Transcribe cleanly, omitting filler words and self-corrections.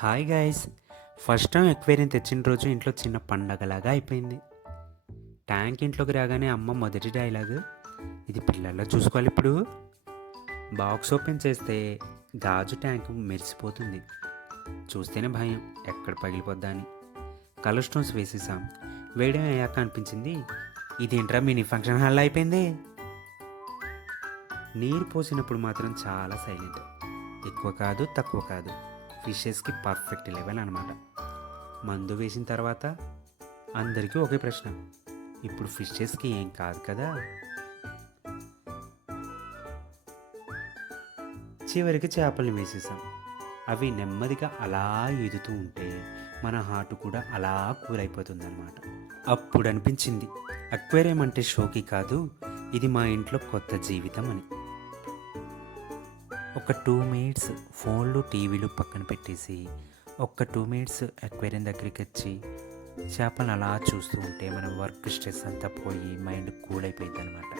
Hi guys. First time aquarium తెచ్చిన రోజు ఇంట్లో చిన్న పండగలాగా అయిపోయింది. ట్యాంక్ ఇంట్లోకి రాగానే అమ్మ మొదటి డైలాగ్, ఇది పిల్లల్లో చూసుకోవాలి ఇప్పుడు. బాక్స్ ఓపెన్ చేస్తే గాజు ట్యాంక్ మెరిసిపోతుంది. చూస్తేనే భయం, ఎక్కడ పగిలిపోద్దా అని. కలర్ స్టోన్స్ వేసేసాం. వేయడం అయ్యాక అనిపించింది, ఇదేంట్రా మినీ ఫంక్షన్ హాల్ అయిపోయింది. నీరు పోసినప్పుడు మాత్రం చాలా సైలెంట్. ఎక్కువ కాదు, తక్కువ కాదు. ఫిషెస్కి పర్ఫెక్ట్ లెవెల్ అనమాట. మందు వేసిన తర్వాత అందరికీ ఒకే ప్రశ్న, ఇప్పుడు ఫిషెస్కి ఏం కాదు కదా. చివరికి చేపల్ని వేసేసాం. అవి నెమ్మదిగా అలా ఈదుతూ ఉంటే మన హార్ట్ కూడా అలా కూలైపోతుందన్నమాట. అప్పుడు అనిపించింది, అక్వేరియం అంటే షోకి కాదు, ఇది మా ఇంట్లో కొత్త జీవితం అని. ఒక 2 మినిట్స్ ఫోన్లు టీవీలు పక్కన పెట్టేసి ఒక 2 మినిట్స్ అక్వేరియం దగ్గరికి వచ్చి చేపలను అలా చూస్తూ ఉంటే మన వర్క్ స్ట్రెస్ అంతా పోయి మైండ్ కూల్ అయిపోయింది అనమాట.